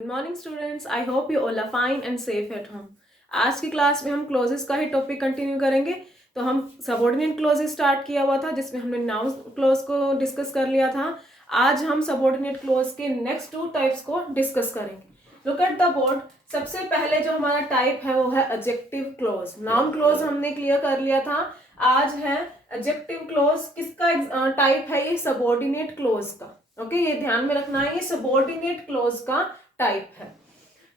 Good morning students, I hope you all are fine and safe at home. आज की class में हम closes का ही टॉपिक कंटिन्यू करेंगे। तो हम सबऑर्डिनेट क्लोजेस स्टार्ट किया हुआ था जिसमें हमने नाउन क्लोज को डिस्कस कर लिया था। आज हम सबऑर्डिनेट क्लोज के नेक्स्ट टू टाइप्स को डिस्कस करेंगे। Look at the board. सबसे पहले जो हमारा टाइप है वो है एडजेक्टिव क्लोज। नाउन क्लोज हमने क्लियर कर लिया था। आज है एडजेक्टिव क्लोज। किसका टाइप है? ये सबऑर्डिनेट क्लोज का। ओके, ये ध्यान में रखना है, ये सबऑर्डिनेट क्लोज का टाइप है।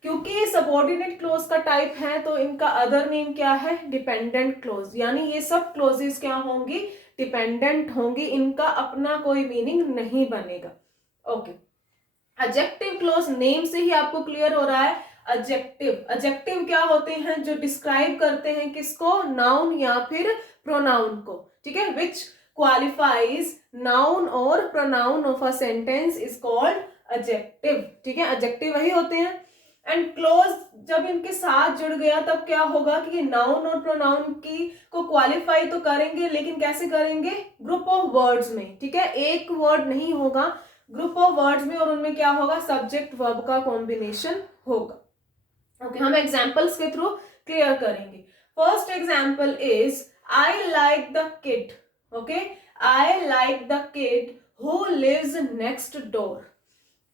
क्योंकि ये सबऑर्डिनेट क्लोज का टाइप है तो इनका अदर नेम क्या है? Dependent clause. यानी ये सब क्लोजेस क्या होंगी? डिपेंडेंट होंगी, इनका अपना कोई मीनिंग नहीं बनेगा। ओके, एडजेक्टिव क्लोज नेम से ही आपको क्लियर हो रहा है। एडजेक्टिव क्या होते हैं? जो डिस्क्राइब करते हैं किसको? नाउन या फिर प्रोनाउन को। ठीक है, विच क्वालिफाइज नाउन और pronoun of a sentence is called adjective. ठीक है, एडजेक्टिव वही होते हैं। एंड क्लोज जब इनके साथ जुड़ गया तब क्या होगा कि ये नाउन और प्रोनाउन की को क्वालिफाई तो करेंगे, लेकिन कैसे करेंगे? ग्रुप ऑफ वर्ड्स में। ठीक है, एक वर्ड नहीं होगा, ग्रुप ऑफ वर्ड्स में, और उनमें क्या होगा? सब्जेक्ट वर्ब का कॉम्बिनेशन होगा। ओके, हम एग्जांपल्स के थ्रू क्लियर करेंगे। First example is I like the kid. Okay, I like the kid who lives next door.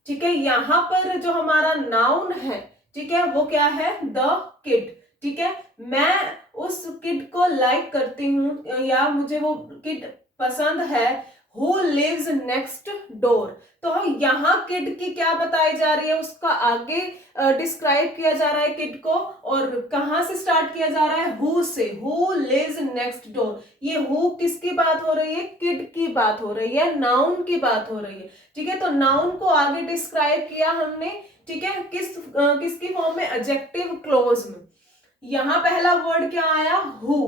ठीक है, यहां पर जो हमारा नाउन है, ठीक है, वो क्या है? The kid. ठीक है, मैं उस किड को लाइक करती हूँ या मुझे वो किड पसंद है। हु लिव्स नेक्स्ट डोर, तो यहाँ किड की क्या बताई जा रही है? उसका आगे डिस्क्राइब किया जा रहा है किड को, और कहाँ से स्टार्ट किया जा रहा है? हु से। हु लिव्स नेक्स्ट डोर, ये हु किसकी बात हो रही है? किड की बात हो रही है, नाउन की बात हो रही है। ठीक है, तो नाउन को आगे डिस्क्राइब किया हमने। ठीक है, किसकी फॉर्म में? एडजेक्टिव क्लोज में। यहां पहला वर्ड क्या आया? हु।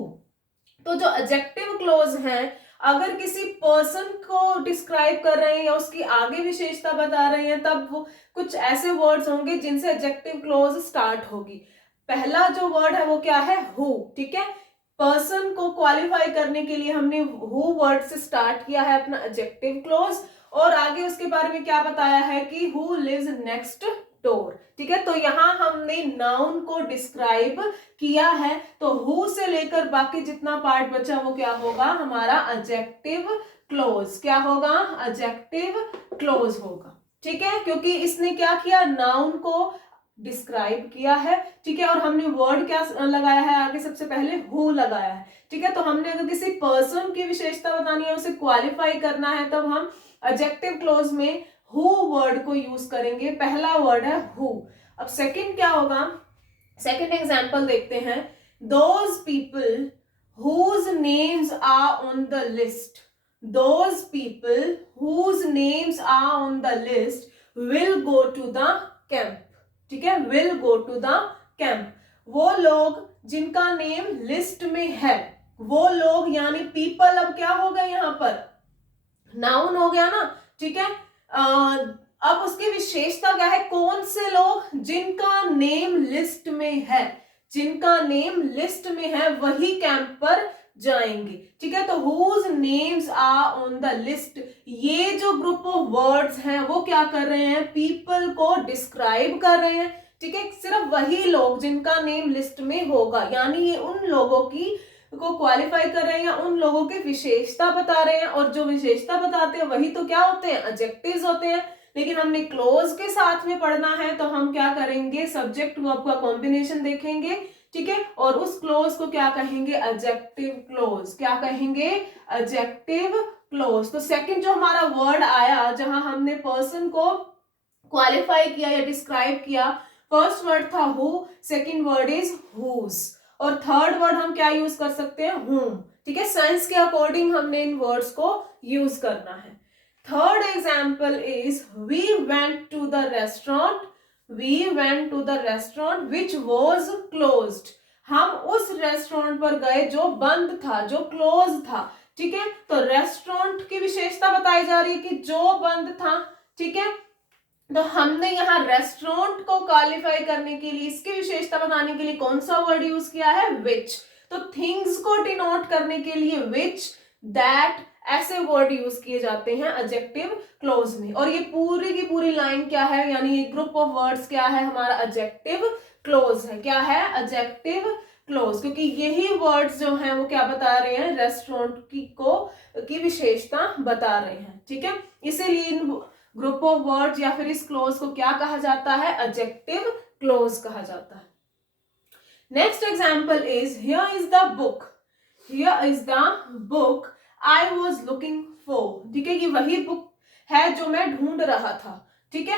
तो जो एडजेक्टिव क्लोज है, अगर किसी पर्सन को डिस्क्राइब कर रहे हैं या उसकी आगे विशेषता बता रहे हैं, तब वो कुछ ऐसे वर्ड्स होंगे जिनसे एडजेक्टिव क्लोज स्टार्ट होगी। पहला जो वर्ड है वो क्या है? हु। ठीक है, पर्सन को क्वालिफाई करने के लिए हमने हु वर्ड से स्टार्ट किया है अपना एडजेक्टिव क्लोज, और आगे उसके बारे में क्या बताया है कि हु लिव्स नेक्स्ट डोर। ठीक है, तो यहां हमने नाउन को डिस्क्राइब किया है, तो हु से लेकर बाकी जितना पार्ट बचा वो क्या होगा? हमारा एडजेक्टिव क्लोज। क्या होगा? एडजेक्टिव क्लोज होगा। ठीक है, क्योंकि इसने क्या किया? नाउन को डिस्क्राइब किया है। ठीक है, और हमने वर्ड क्या लगाया है आगे? सबसे पहले हु लगाया है। ठीक है, तो हमने अगर किसी पर्सन की विशेषता बतानी है, उसे क्वालिफाई करना है, तब हम एडजेक्टिव क्लोज में हु वर्ड को यूज करेंगे। पहला वर्ड है हु। अब सेकंड क्या होगा? सेकंड एग्जाम्पल देखते हैं। Those people whose names are on the list, those people whose names are on the list will go to the camp. ठीक है, will go to the camp. वो लोग जिनका नेम लिस्ट में है, वो लोग यानी पीपल, अब क्या हो गया यहाँ पर? नाउन हो गया ना। ठीक है, अब उसकी विशेषता क्या है? कौन से लोग? जिनका नेम लिस्ट में है, जिनका नेम लिस्ट में है वही कैंप पर जाएंगे। ठीक है, तो whose names are on the list, ये जो ग्रुप ऑफ वर्ड्स हैं वो क्या कर रहे हैं? पीपल को डिस्क्राइब कर रहे हैं। ठीक है, सिर्फ वही लोग जिनका नेम लिस्ट में होगा, यानी ये उन लोगों की को क्वालिफाई कर रहे हैं या उन लोगों की विशेषता बता रहे हैं, और जो विशेषता बताते हैं वही तो क्या होते हैं? एडजेक्टिव्स होते हैं। लेकिन हमने क्लोज के साथ में पढ़ना है तो हम क्या करेंगे? सब्जेक्ट वर्ब का कॉम्बिनेशन देखेंगे। ठीक है, और उस क्लोज को क्या कहेंगे? Adjective close. क्या कहेंगे? Adjective close. तो सेकंड जो हमारा वर्ड आया जहां हमने पर्सन को क्वालिफाई किया या डिस्क्राइब किया, फर्स्ट वर्ड था who, second word is whose, और थर्ड वर्ड हम क्या यूज कर सकते हैं? whom। ठीक है, साइंस के अकॉर्डिंग हमने इन वर्ड्स को यूज करना है। Third example is we went to the restaurant, we went to the restaurant which was closed. हम उस रेस्टोरेंट पर गए जो बंद था, जो क्लोज था। ठीक है, तो रेस्टोरेंट की विशेषता बताई जा रही है कि जो बंद था। ठीक है, तो हमने यहाँ रेस्टोरेंट को क्वालिफाई करने के लिए, इसकी विशेषता बताने के लिए कौन सा वर्ड यूज किया है? विच। तो थिंग्स को डिनोट करने के लिए विच, दैट ऐसे वर्ड यूज किए जाते हैं एडजेक्टिव क्लोज में। और ये पूरी की पूरी लाइन क्या है, यानी ये ग्रुप ऑफ वर्ड्स क्या है, हमारा एडजेक्टिव क्लोज है। क्या है, एडजेक्टिव क्लोज, क्योंकि यही वर्ड्स जो हैं वो क्या बता रहे हैं, रेस्टोरेंट की विशेषता बता रहे हैं। ठीक है, इसीलिए इन ग्रुप ऑफ वर्ड्स या फिर इस क्लोज को क्या कहा जाता है, एडजेक्टिव क्लोज कहा जाता है। Next example is here is the book, here is the book I was looking for. ठीक है, ये वही बुक है जो मैं ढूंढ रहा था। ठीक है,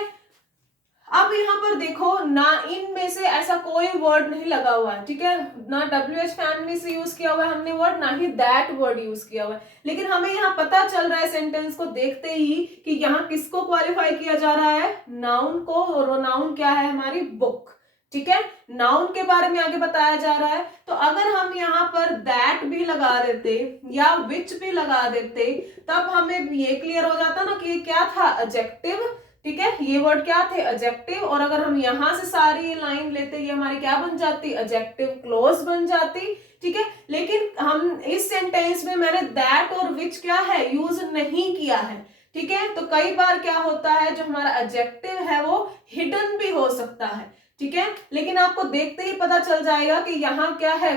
अब यहाँ पर देखो ना, इनमें से ऐसा कोई वर्ड नहीं लगा हुआ है। ठीक है, ना WH फैमिली से यूज किया हुआ है हमने वर्ड, ना ही दैट वर्ड यूज किया हुआ है। लेकिन हमें यहाँ पता चल रहा है सेंटेंस को देखते ही कि यहाँ किसको क्वालिफाई किया जा रहा है, नाउन को, और वो नाउन क्या है, हमारी बुक। ठीक है, नाउन के बारे में आगे बताया जा रहा है। तो अगर हम यहाँ पर दैट भी लगा देते या विच भी लगा देते, तब हमें ये क्लियर हो जाता ना कि ये क्या था, एडजेक्टिव। ठीक है, ये वर्ड क्या थे, एडजेक्टिव। और अगर हम यहां से सारी ये लाइन लेते, ये हमारी क्या बन जाती, एडजेक्टिव क्लोज बन जाती। ठीक है, लेकिन हम इस सेंटेंस में मैंने दैट और विच क्या है, यूज नहीं किया है। ठीक है, तो कई बार क्या होता है, जो हमारा एडजेक्टिव है वो हिडन भी हो सकता है। ठीक है, लेकिन आपको देखते ही पता चल जाएगा कि यहाँ क्या है,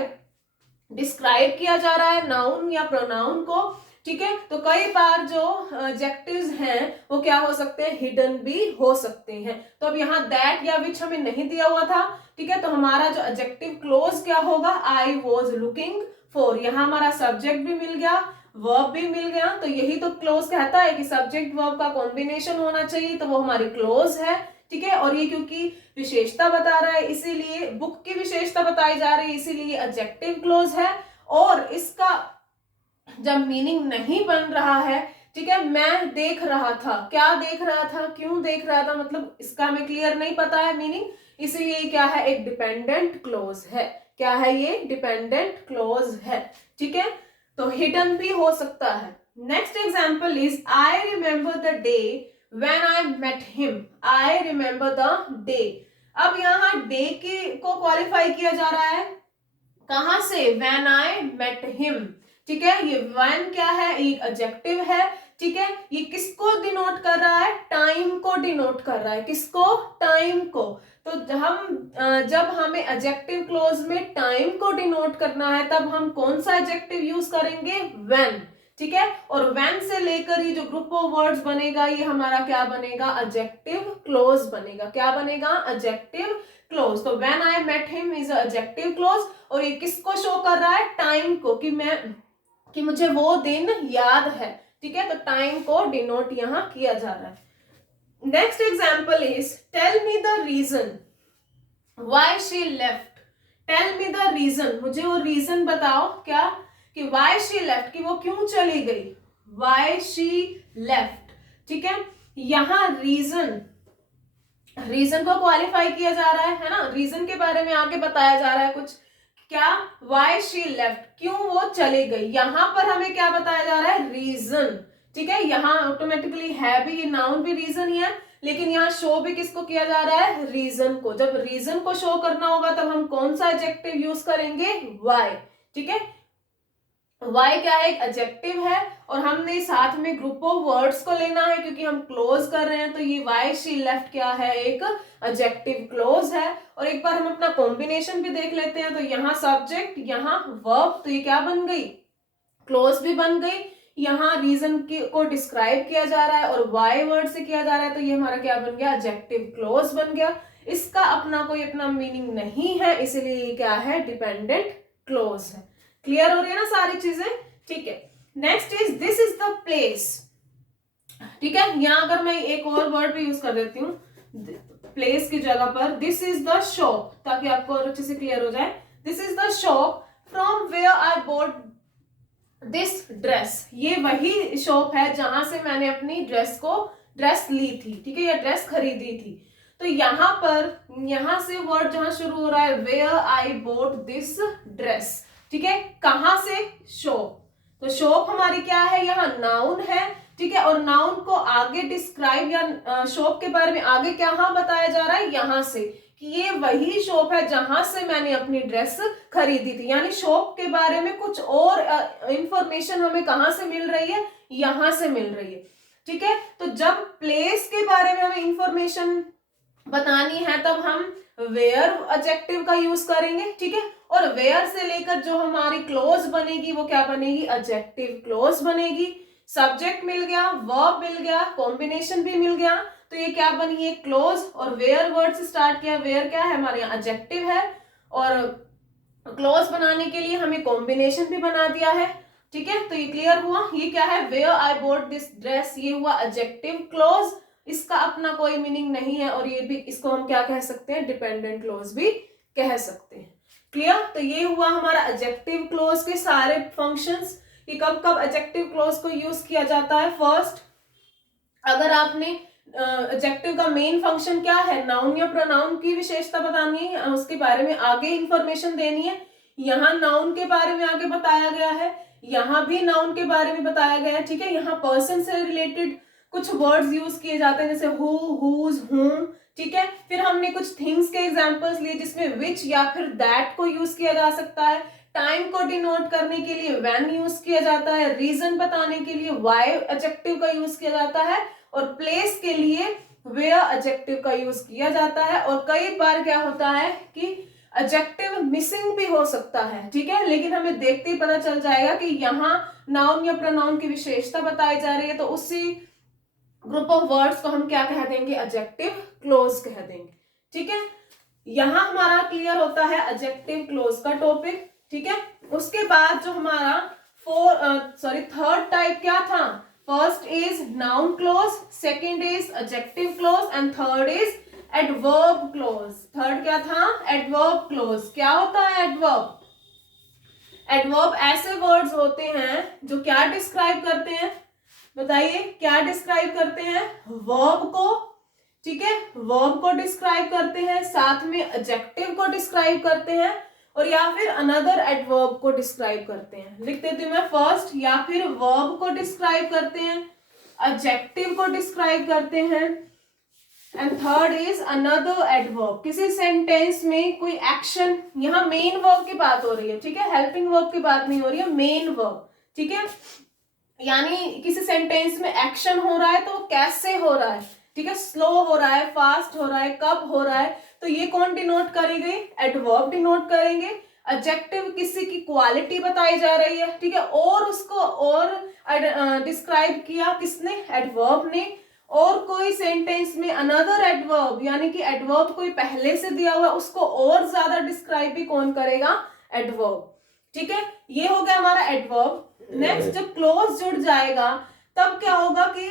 डिस्क्राइब किया जा रहा है नाउन या प्रोनाउन को। ठीक है, तो कई बार जो एडजेक्टिव्स हैं वो क्या हो सकते हैं, हिडन भी हो सकते हैं। तो अब यहाँ दैट या विच हमें नहीं दिया हुआ था। ठीक है, तो हमारा जो एडजेक्टिव क्लोज क्या होगा, आई वॉज लुकिंग फॉर। यहाँ हमारा सब्जेक्ट भी मिल गया, वर्ब भी मिल गया। तो यही तो क्लोज कहता है कि सब्जेक्ट वर्ब का कॉम्बिनेशन होना चाहिए, तो वो हमारी क्लोज है। ठीक है, और ये क्योंकि विशेषता बता रहा है, इसीलिए बुक की विशेषता बताई जा रही है, इसीलिए एडजेक्टिव क्लोज है। और इसका जब मीनिंग नहीं बन रहा है, ठीक है, मैं देख रहा था, क्या देख रहा था, क्यों देख रहा था, मतलब इसका हमें क्लियर नहीं पता है मीनिंग, इसीलिए क्या है, एक डिपेंडेंट क्लोज है। क्या है ये, डिपेंडेंट क्लोज है। ठीक है, तो हिडन भी हो सकता है। Next example is I remember the day when I met him, I remember the day. अब यहाँ डे को क्वालिफाई किया जा रहा है, कहां से, व्हेन आई मेट हिम। ठीक है, ये व्हेन क्या है, एक एडजेक्टिव है। ठीक है, ये किसको डिनोट कर रहा है, टाइम को डिनोट कर रहा है, किसको, टाइम को। तो जब हमें एडजेक्टिव क्लोज में टाइम को डिनोट करना है, तब हम कौन सा एडजेक्टिव यूज करेंगे, व्हेन। ठीक है, और व्हेन से लेकर ये जो ग्रुप ऑफ वर्ड्स बनेगा, ये हमारा क्या बनेगा, एडजेक्टिव क्लोज बनेगा। क्या बनेगा, एडजेक्टिव क्लोज। तो when I met him is adjective close, और ये किसको शो कर रहा है, टाइम को, कि मुझे वो दिन याद है। ठीक है, तो टाइम को डिनोट यहां किया जा रहा है। Next example is tell me the reason why she left. Tell me the reason, मुझे वो रीजन बताओ, क्या, कि व्हाई शी लेफ्ट, कि वो क्यों चली गई, व्हाई शी लेफ्ट। ठीक है, यहां रीजन को क्वालिफाई किया जा रहा है ना, रीजन के बारे में आगे बताया जा रहा है कुछ, क्या, वाई शी लेफ्ट, क्यों वो चली गई। यहां पर हमें क्या बताया जा रहा है, रीजन। ठीक है, यहाँ ऑटोमेटिकली है भी, ये नाउन भी रीजन ही है, लेकिन यहाँ शो भी किसको किया जा रहा है, रीजन को। जब रीजन को शो करना होगा तब हम कौन सा एडजेक्टिव यूज करेंगे, वाई। ठीक है, वाई क्या है, एक एडजेक्टिव है, और हमने साथ में ग्रुप ऑफ वर्ड्स को लेना है क्योंकि हम क्लोज कर रहे हैं। तो ये वाई शी लेफ्ट क्या है, एक एडजेक्टिव क्लोज है। और एक बार हम अपना कॉम्बिनेशन भी देख लेते हैं, तो यहाँ सब्जेक्ट, यहाँ वर्ब, तो ये क्या बन गई, क्लोज भी बन गई। यहाँ रीजन को डिस्क्राइब किया जा रहा है और वाई वर्ड से किया जा रहा है, तो ये हमारा क्या बन गया, एडजेक्टिव क्लोज बन गया। इसका अपना मीनिंग नहीं है, इसीलिए ये क्या है, डिपेंडेंट क्लोज है। क्लियर हो रही है ना सारी चीजें। ठीक है, next is this is the place. ठीक है, यहां अगर मैं एक और वर्ड भी यूज कर देती हूँ प्लेस की जगह पर, दिस इज द शॉप, ताकि आपको और अच्छे से क्लियर हो जाए। This is the shop from where I bought this dress. ये वही शॉप है जहां से मैंने अपनी ड्रेस ली थी। ठीक है, या ड्रेस खरीदी थी। तो यहाँ पर, यहां से वर्ड जहां शुरू हो रहा है, where I bought this dress. ठीक है, कहां से, शॉप। तो शॉप हमारी क्या है, यहाँ नाउन है। ठीक है, और नाउन को आगे डिस्क्राइब या शॉप के बारे में आगे क्या बताया जा रहा है, यहां से, कि ये वही शॉप है जहां से मैंने अपनी ड्रेस खरीदी थी। यानी शॉप के बारे में कुछ और इंफॉर्मेशन हमें कहां से मिल रही है, यहां से मिल रही है, ठीक है। तो जब प्लेस के बारे में हमें इंफॉर्मेशन बतानी है तब हम वेयर एडजेक्टिव का यूज करेंगे, ठीक है। और वेयर से लेकर जो हमारी क्लोज बनेगी वो क्या बनेगी, एडजेक्टिव क्लोज बनेगी। सब्जेक्ट मिल गया, वर्ब मिल गया, कॉम्बिनेशन भी मिल गया, तो ये क्या बनी है, क्लोज। और वेयर वर्ड से स्टार्ट किया, वेयर क्या है हमारे यहाँ एडजेक्टिव है, और क्लोज बनाने के लिए हमें कॉम्बिनेशन भी बना दिया है, ठीक है। तो ये क्लियर हुआ, ये क्या है, where I bought this dress, ये हुआ एडजेक्टिव क्लोज, इसका अपना कोई मीनिंग नहीं है, और ये भी, इसको हम क्या कह सकते हैं, डिपेंडेंट क्लोज भी कह सकते हैं। क्लियर। तो ये हुआ हमारा एडजेक्टिव क्लोज के सारे फंक्शंस, कि कब कब एडजेक्टिव क्लोज को यूज किया जाता है। फर्स्ट, अगर आपने एडजेक्टिव का मेन फंक्शन क्या है, नाउन या प्रोनाउन की विशेषता बतानी है, उसके बारे में आगे इंफॉर्मेशन देनी है। यहाँ नाउन के बारे में आगे बताया गया है, यहाँ भी नाउन के बारे में बताया गया है, ठीक है। यहाँ पर्सन से रिलेटेड कुछ वर्ड्स यूज किए जाते हैं, जैसे हु, हुज, हुम, ठीक है। फिर हमने कुछ थिंग्स के एग्जांपल्स लिए जिसमें विच या फिर दैट को यूज किया जा सकता है। टाइम को डिनोट करने के लिए व्हेन यूज किया जाता है, रीजन बताने के लिए व्हाई एडजेक्टिव का यूज किया जाता है, और प्लेस के लिए वेयर एडजेक्टिव का यूज किया जाता है। और कई बार क्या होता है कि एडजेक्टिव मिसिंग भी हो सकता है, ठीक है, लेकिन हमें देखते ही पता चल जाएगा कि यहाँ नाउन या प्रोनाउन की विशेषता बताई जा रही है, तो उसी ग्रुप ऑफ वर्ड्स को हम क्या कह देंगे, एडजेक्टिव क्लोज कह देंगे, ठीक है। यहां हमारा क्लियर होता है एडजेक्टिव क्लोज का टॉपिक, ठीक है। उसके बाद जो हमारा थर्ड टाइप क्या था, first is noun close, second is adjective close, and third is adverb close. Third क्या था, एडवर्ब क्लोज। क्या होता है एडवर्ब, एडवर्ब ऐसे वर्ड्स होते हैं जो क्या डिस्क्राइब करते हैं, बताइए क्या डिस्क्राइब करते हैं, वर्ब को, ठीक है, वर्ब को डिस्क्राइब करते हैं, साथ में एडजेक्टिव को डिस्क्राइब करते हैं, और या फिर अनदर एडवर्ब को डिस्क्राइब करते हैं। लिख देती हूं मैं, फर्स्ट या फिर वर्ब को डिस्क्राइब करते हैं, एडजेक्टिव को डिस्क्राइब करते हैं, and third is another adverb. किसी सेंटेंस में कोई एक्शन, यहाँ मेन वर्ब की बात हो रही है, ठीक है, हेल्पिंग वर्ब की बात नहीं हो रही है, मेन वर्ब, ठीक है। यानी किसी सेंटेंस में एक्शन हो रहा है तो वो कैसे हो रहा है, ठीक है, स्लो हो रहा है, फास्ट हो रहा है, कब हो रहा है, तो ये कौन डिनोट करेंगे, एडवर्ब डिनोट करेंगे। एडजेक्टिव किसी की क्वालिटी बताई जा रही है, ठीक है, और उसको और डिस्क्राइब किया किसने, एडवर्ब ने। और कोई सेंटेंस में अनदर एडवर्ब, यानी कि एडवर्ब कोई पहले से दिया हुआ, उसको और ज्यादा डिस्क्राइब भी कौन करेगा, एडवर्ब, ठीक है। ये हो गया हमारा एडवर्ब। नेक्स्ट, जब क्लोज जुड़ जाएगा तब क्या होगा कि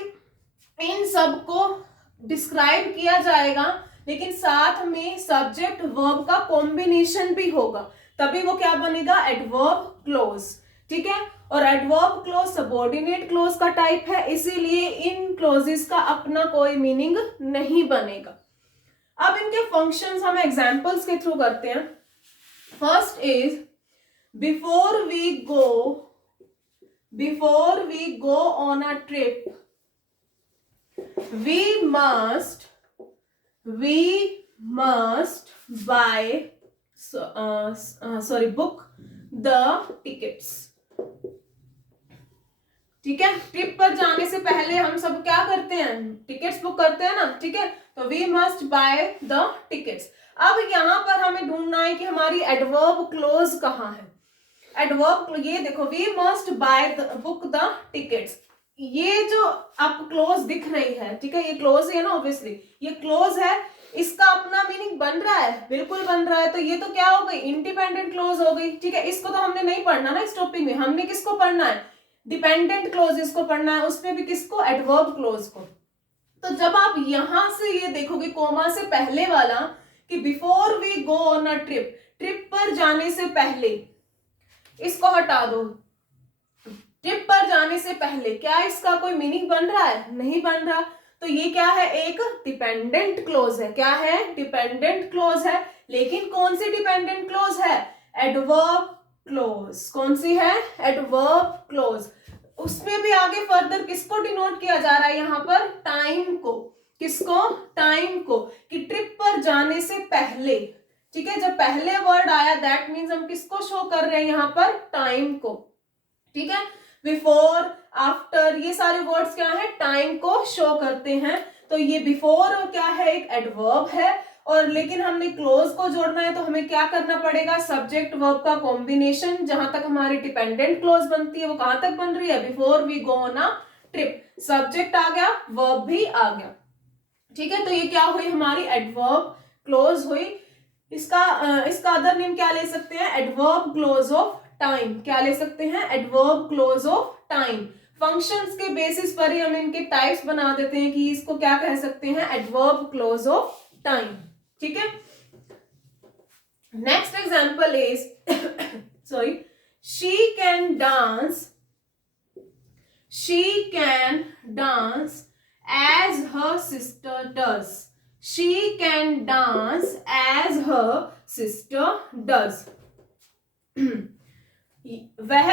इन सबको डिस्क्राइब किया जाएगा, लेकिन साथ में सब्जेक्ट वर्ब का कॉम्बिनेशन भी होगा, तभी वो क्या बनेगा, एडवर्ब क्लोज, ठीक है। और एडवर्ब क्लोज सबऑर्डिनेट क्लोज का टाइप है, इसीलिए इन क्लोजेस का अपना कोई मीनिंग नहीं बनेगा। अब इनके फंक्शंस हम एग्जांपल्स के थ्रू करते हैं। First is before we go on a trip, we must book the tickets, ठीक है। ट्रिप पर जाने से पहले हम सब क्या करते हैं, टिकट्स बुक करते हैं ना, ठीक है। तो we must buy the tickets. अब यहाँ पर हमें ढूंढना है कि हमारी एडवर्ब क्लोज कहाँ है। एडवर्ब, ये देखो, we must buy book the tickets, ये जो आपको क्लोज दिख रही है, ठीक है, ये क्लोज है ना, ऑब्वियसली ये क्लोज है, इसका अपना मीनिंग बन रहा है, बिल्कुल बन रहा है। तो ये तो क्या हो गई, इंडिपेंडेंट क्लोज हो गई, ठीक है। इसको तो हमने नहीं पढ़ना ना इस टॉपिक में, हमने किसको पढ़ना है, डिपेंडेंट क्लोजेस को पढ़ना है, उसमें भी किसको, एडवर्ब क्लोज को। तो जब आप यहां से ये देखोगे कोमा से पहले वाला कि before we go on a trip, trip पर जाने से पहले, इसको हटा दो, ट्रिप पर जाने से पहले, क्या इसका कोई मीनिंग बन रहा है, नहीं बन रहा। तो ये क्या है, एक डिपेंडेंट क्लोज है, क्या है, डिपेंडेंट क्लोज है। लेकिन कौन सी डिपेंडेंट क्लोज है, एडवर्ब क्लोज। कौन सी है, एडवर्ब क्लोज। उसमें भी आगे फर्दर किसको डिनोट किया जा रहा है, यहाँ पर टाइम को, किसको, टाइम को, कि ट्रिप पर जाने से पहले, ठीक है। जब पहले वर्ड आया दैट मीन्स हम किसको शो कर रहे हैं, यहाँ पर टाइम को, ठीक है। बिफोर, आफ्टर, ये सारे वर्ड्स क्या है, टाइम को शो करते हैं। तो ये बिफोर क्या है, एक एडवर्ब है, और लेकिन हमने क्लोज को जोड़ना है तो हमें क्या करना पड़ेगा, सब्जेक्ट वर्ब का कॉम्बिनेशन। जहां तक हमारी डिपेंडेंट क्लोज बनती है वो कहां तक बन रही है, before we go on a trip, subject आ गया, वर्ब भी आ गया, ठीक है। तो ये क्या हुई, हमारी एडवर्ब क्लोज हुई। इसका अदर नेम क्या ले सकते हैं, एडवर्ब क्लोज ऑफ टाइम। क्या ले सकते हैं, adverb close of time. Functions के बेसिस पर ही हम इनके टाइप्स बना देते हैं कि इसको क्या कह सकते हैं, एडवर्ब क्लोज ऑफ टाइम, ठीक है। Next example is sorry, she can dance as her sister does. She can dance as her sister does. वह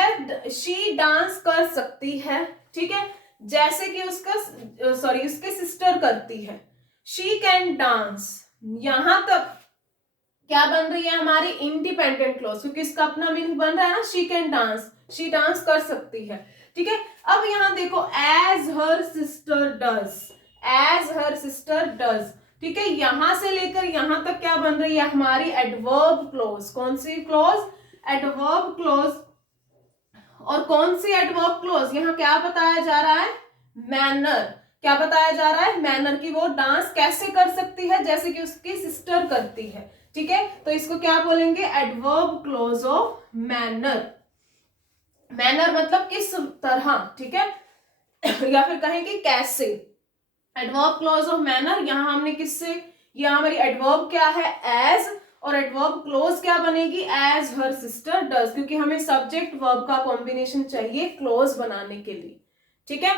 she डांस कर सकती है, ठीक है, जैसे कि उसके सिस्टर करती है। she can dance, यहां तक क्या बन रही है हमारी इंडिपेंडेंट क्लॉज, क्योंकि इसका अपना मीनिंग बन रहा है ना, she can dance, she dance कर सकती है, ठीक है। अब यहां देखो as her sister does, ठीक है, यहां से लेकर यहां तक क्या बन रही है हमारी एडवर्ब क्लॉज। कौन सी क्लॉज, एडवर्ब क्लॉज। और कौन सी एडवर्ब क्लॉज, यहां क्या बताया जा रहा है, मैनर। क्या बताया जा रहा है, मैनर, की वो डांस कैसे कर सकती है, जैसे कि उसकी सिस्टर करती है, ठीक है। तो इसको क्या बोलेंगे, adverb clause of manner. Manner मतलब किस तरह, ठीक है, या फिर कहें कि कैसे। एडवर्ब क्लॉज ऑफ मैनर, यहां हमने किससे, यहां हमारी एडवर्ब क्या है, एज, और एडवर्ब क्लॉज क्या बनेगी, एज हर सिस्टर डज, क्योंकि हमें सब्जेक्ट वर्ब का कॉम्बिनेशन चाहिए क्लॉज बनाने के लिए, ठीक है।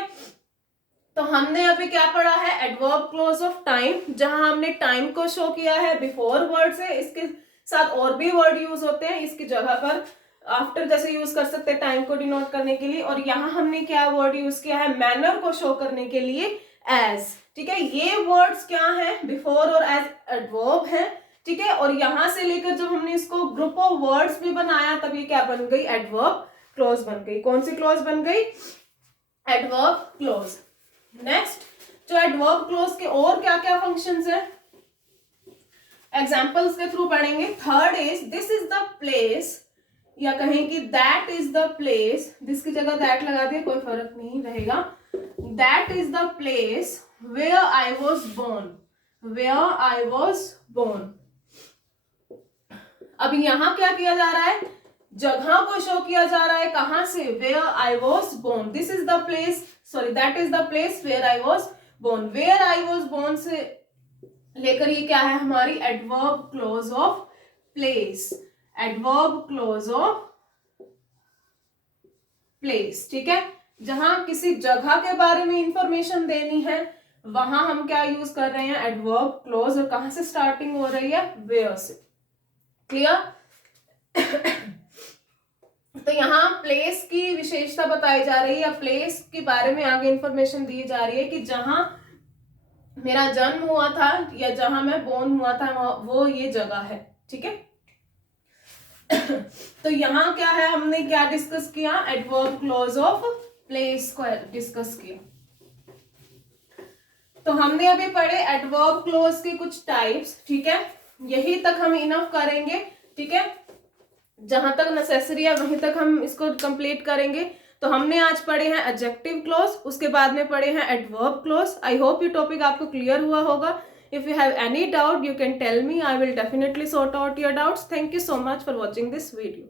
तो हमने अभी क्या पढ़ा है, एडवर्ब क्लॉज ऑफ टाइम, जहां हमने टाइम को शो किया है बिफोर वर्ड से, इसके साथ और भी वर्ड यूज होते हैं, इसकी जगह पर आफ्टर जैसे यूज कर सकते हैं टाइम को डिनोट करने के लिए। और यहाँ हमने क्या वर्ड यूज किया है, मैनर को शो करने के लिए एज, ठीक है। ये वर्ड्स क्या है, बिफोर और एज एडवर्ब है, ठीक है। और यहां से लेकर जब हमने इसको ग्रुप ऑफ वर्ड्स भी बनाया तब ये क्या बन गई, एडवर्ब क्लॉज बन गई। कौन सी क्लॉज बन गई, एडवर्ब क्लॉज। नेक्स्ट, जो एडवर्ब क्लॉज के और क्या क्या फंक्शंस है, एग्जांपल्स के थ्रू पढ़ेंगे। Third is this is the place, या कहें कि that is the place, this की जगह दैट लगा दिया, कोई फर्क नहीं रहेगा। That is the place where I was born, अब यहां क्या किया जा रहा है, जगह को शो किया जा रहा है, कहां से, where I was born. This is the place, sorry that is the place where I was born. Where I was born से लेकर ये क्या है हमारी adverb clause of place, adverb clause of place, ठीक है। जहां किसी जगह के बारे में इंफॉर्मेशन देनी है वहां हम क्या यूज कर रहे हैं, एडवर्ब क्लॉज, और कहां से स्टार्टिंग हो रही है, वेयर से, क्लियर। तो यहाँ प्लेस की विशेषता बताई जा रही है, प्लेस के बारे में आगे इंफॉर्मेशन दी जा रही है कि जहां मेरा जन्म हुआ था या जहां मैं बोर्न हुआ था वो ये जगह है, ठीक है। तो यहाँ क्या है, हमने क्या डिस्कस किया, एडवर्ब क्लॉज ऑफ प्लेस को डिस्कस किया। तो हमने अभी पढ़े एडवर्ब क्लॉज के कुछ टाइप्स, ठीक है। यही तक हम इनफ करेंगे, ठीक है, जहां तक नेसेसरी है वहीं तक हम इसको कंप्लीट करेंगे। तो हमने आज पढ़े हैं एडजेक्टिव क्लॉज, उसके बाद में पढ़े हैं एडवर्ब क्लॉज। आई होप ये टॉपिक आपको क्लियर हुआ होगा। If you have any doubt, you can tell me. I will definitely sort out your doubts. Thank you so much for watching this video.